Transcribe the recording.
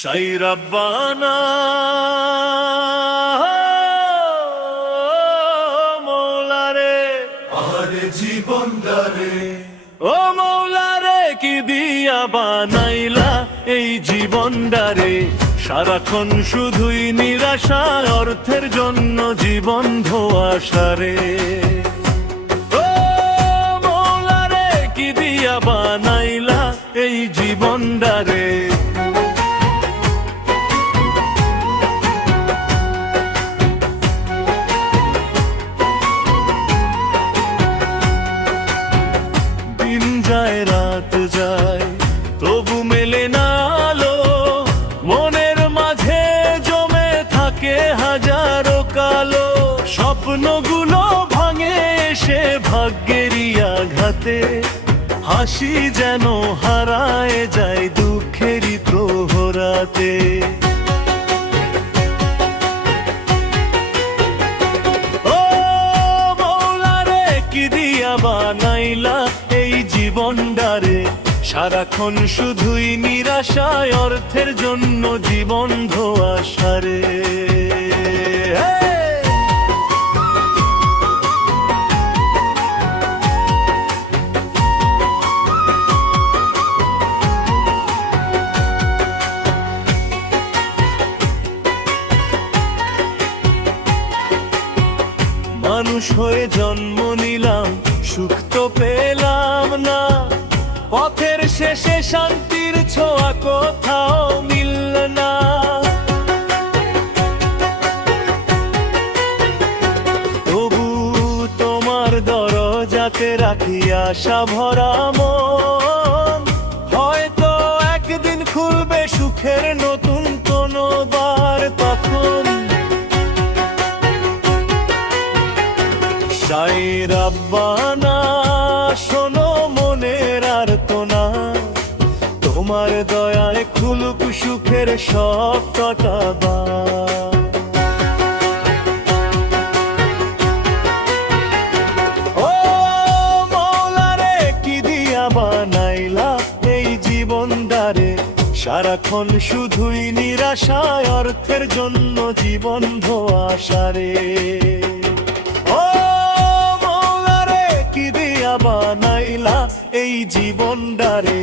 সাই রব্বানা মৌলারে আরে জীবন দারে ও মৌলারে কি দিয়া বানাইলা এই জীবনটারে সারাক্ষণ শুধুই নিরাশা অর্থের জন্য জীবন ধোয়াশারে ও মৌলারে কি দিয়া বানাইলা এই জীবনটারে দিন যায় রাত যায় তবু মেলে না আলো মনের মাঝে জমে থাকে হাজারো কালো স্বপ্নগুলো ভাঙে এসে ভাগ্যেরই আঘাতে হাসি যেন হারায় যায় দুঃখেরই প্রহরাতে ও মৌলারে কি দিয়া বানাইলা এই জীবনটারে সারাক্ষণ শুধুই নিরাশায় অর্থের জন্য জীবন ধোয়াশারে মানুষ হয়ে জন্ম নিলাম সুখ তো পেলাম না পথের শেষে শান্তির ছোঁয়া কোথাও মিলল না তবু তোমার দরজাতে রাখি আশা ভরা মন হয়তো একদিন খুলবে সুখের নতুন কোনো বার তখন সাই রব্বানা শোনো মনের আর্তনা তোমার দয়ায় খুলুক সুখের সব কটা ও মৌলারে কি দিয়া বানাইলা এই জীবনটারে সারাক্ষণ শুধুই নিরাশায় অর্থের জন্য জীবন ধোয়াশারে ও মৌলারে কি দিয়া বানাইলা এই জীবনটারে